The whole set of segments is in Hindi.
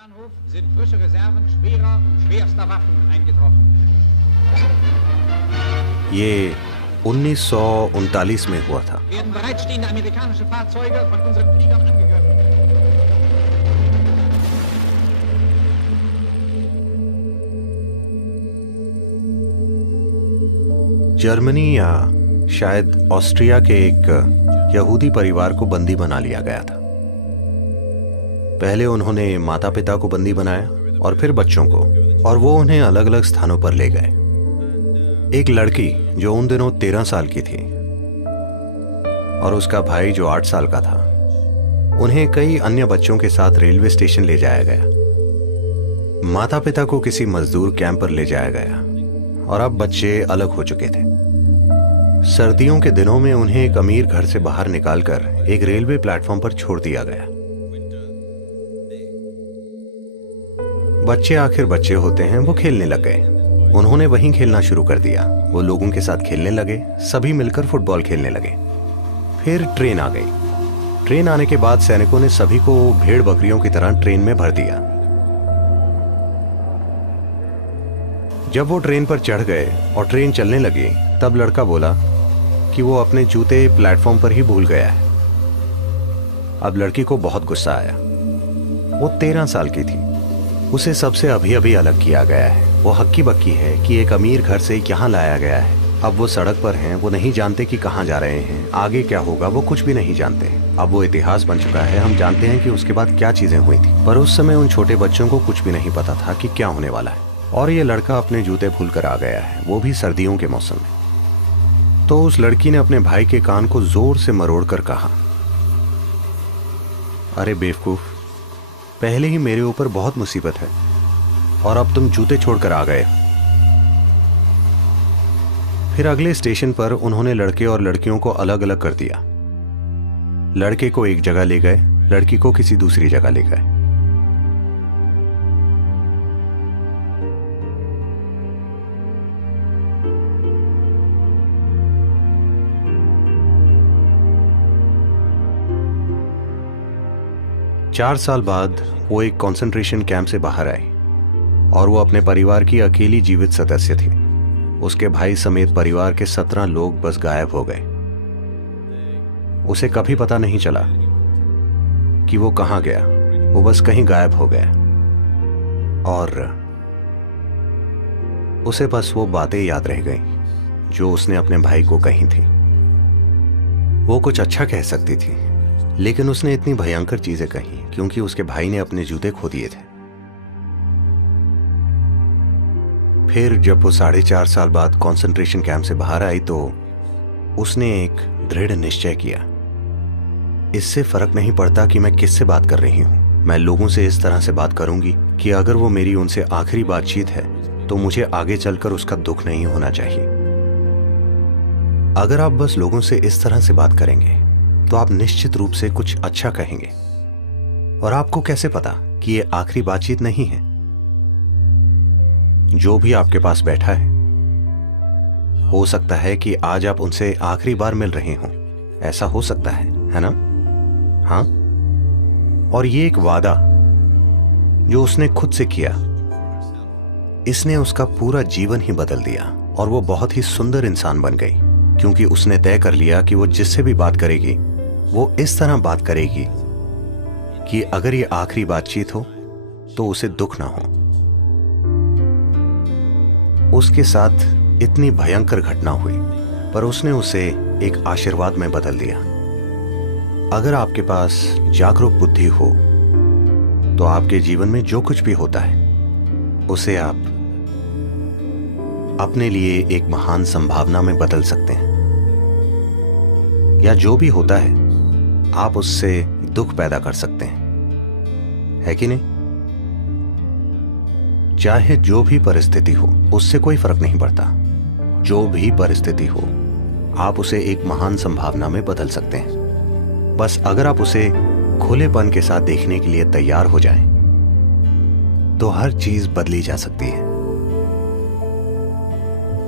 Bahnhof sind frische Reserven schwerer und schwerster Waffen eingetroffen. ये 1939 में हुआ था। Werden bereitstehende amerikanische Fahrzeuge von unseren Fliegern angegriffen. Germany या शायद ऑस्ट्रिया के एक यहूदी परिवार को बंदी बना लिया गया था। पहले उन्होंने माता पिता को बंदी बनाया और फिर बच्चों को, और वो उन्हें अलग अलग स्थानों पर ले गए। एक लड़की जो उन दिनों 13 साल की थी और उसका भाई जो 8 साल का था, उन्हें कई अन्य बच्चों के साथ रेलवे स्टेशन ले जाया गया। माता पिता को किसी मजदूर कैंप पर ले जाया गया और अब बच्चे अलग हो चुके थे। सर्दियों के दिनों में उन्हें एक अमीर घर से बाहर निकालकर एक रेलवे प्लेटफॉर्म पर छोड़ दिया गया। बच्चे आखिर बच्चे होते हैं, वो खेलने लग गए। उन्होंने वहीं खेलना शुरू कर दिया। वो लोगों के साथ खेलने लगे, सभी मिलकर फुटबॉल खेलने लगे। फिर ट्रेन आ गई। ट्रेन आने के बाद सैनिकों ने सभी को भेड़ बकरियों की तरह ट्रेन में भर दिया। जब वो ट्रेन पर चढ़ गए और ट्रेन चलने लगी, तब लड़का बोला कि वो अपने जूते प्लेटफॉर्म पर ही भूल गया है। अब लड़की को बहुत गुस्सा आया। वो 13 साल की थी। उसे सबसे अभी अभी अलग किया गया है। वो हक्की बक्की है कि एक अमीर घर से यहाँ लाया गया है। अब वो सड़क पर हैं, वो नहीं जानते कि कहाँ जा रहे हैं, आगे क्या होगा, वो कुछ भी नहीं जानते। अब वो इतिहास बन चुका है। हम जानते हैं कि उसके बाद क्या चीजें हुई थी, पर उस समय उन छोटे बच्चों को कुछ भी नहीं पता था कि क्या होने वाला है। और ये लड़का अपने जूते भूल कर आ गया है, वो भी सर्दियों के मौसम में। तो उस लड़की ने अपने भाई के कान को जोर से मरोड़ कर कहा, अरे बेवकूफ, पहले ही मेरे ऊपर बहुत मुसीबत है और अब तुम जूते छोड़कर आ गए। फिर अगले स्टेशन पर उन्होंने लड़के और लड़कियों को अलग अलग कर दिया। लड़के को एक जगह ले गए, लड़की को किसी दूसरी जगह ले गए। चार साल बाद वो एक कंसंट्रेशन कैंप से बाहर आई और वो अपने परिवार की अकेली जीवित सदस्य थी। उसके भाई समेत परिवार के 17 लोग बस गायब हो गए। उसे कभी पता नहीं चला कि वो कहां गया। वो बस कहीं गायब हो गया और उसे बस वो बातें याद रह गईं जो उसने अपने भाई को कही थी। वो कुछ अच्छा कह सकती थी, लेकिन उसने इतनी भयंकर चीजें कही क्योंकि उसके भाई ने अपने जूते खो दिए थे। फिर जब वो 4.5 साल बाद कंसंट्रेशन कैंप से बाहर आई तो उसने एक दृढ़ निश्चय किया, इससे फर्क नहीं पड़ता कि मैं किससे बात कर रही हूं, मैं लोगों से इस तरह से बात करूंगी कि अगर वो मेरी उनसे आखिरी बातचीत है तो मुझे आगे चलकर उसका दुख नहीं होना चाहिए। अगर आप बस लोगों से इस तरह से बात करेंगे तो आप निश्चित रूप से कुछ अच्छा कहेंगे। और आपको कैसे पता कि ये आखिरी बातचीत नहीं है? जो भी आपके पास बैठा है, हो सकता है कि आज आप उनसे आखिरी बार मिल रहे हों। ऐसा हो सकता है ना? हाँ। और ये एक वादा जो उसने खुद से किया, इसने उसका पूरा जीवन ही बदल दिया और वो बहुत ही सुंदर इंसान बन गई, क्योंकि उसने तय कर लिया कि वो जिससे भी बात करेगी वो इस तरह बात करेगी कि अगर ये आखिरी बातचीत हो तो उसे दुख ना हो। उसके साथ इतनी भयंकर घटना हुई, पर उसने उसे एक आशीर्वाद में बदल दिया। अगर आपके पास जागरूक बुद्धि हो तो आपके जीवन में जो कुछ भी होता है उसे आप अपने लिए एक महान संभावना में बदल सकते हैं, या जो भी होता है आप उससे दुख पैदा कर सकते हैं, है कि नहीं? चाहे जो भी परिस्थिति हो, उससे कोई फर्क नहीं पड़ता। जो भी परिस्थिति हो, आप उसे एक महान संभावना में बदल सकते हैं। बस अगर आप उसे खुलेपन के साथ देखने के लिए तैयार हो जाएं, तो हर चीज बदली जा सकती है।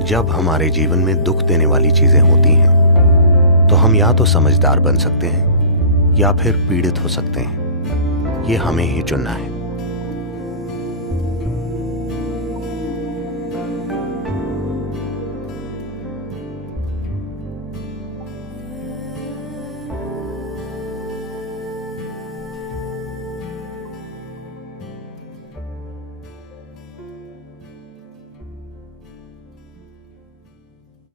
जब हमारे जीवन में दुख देने वाली चीजें होती हैं, तो हम या तो समझदार बन सकते हैं या फिर पीड़ित हो सकते हैं। ये हमें ही चुनना है।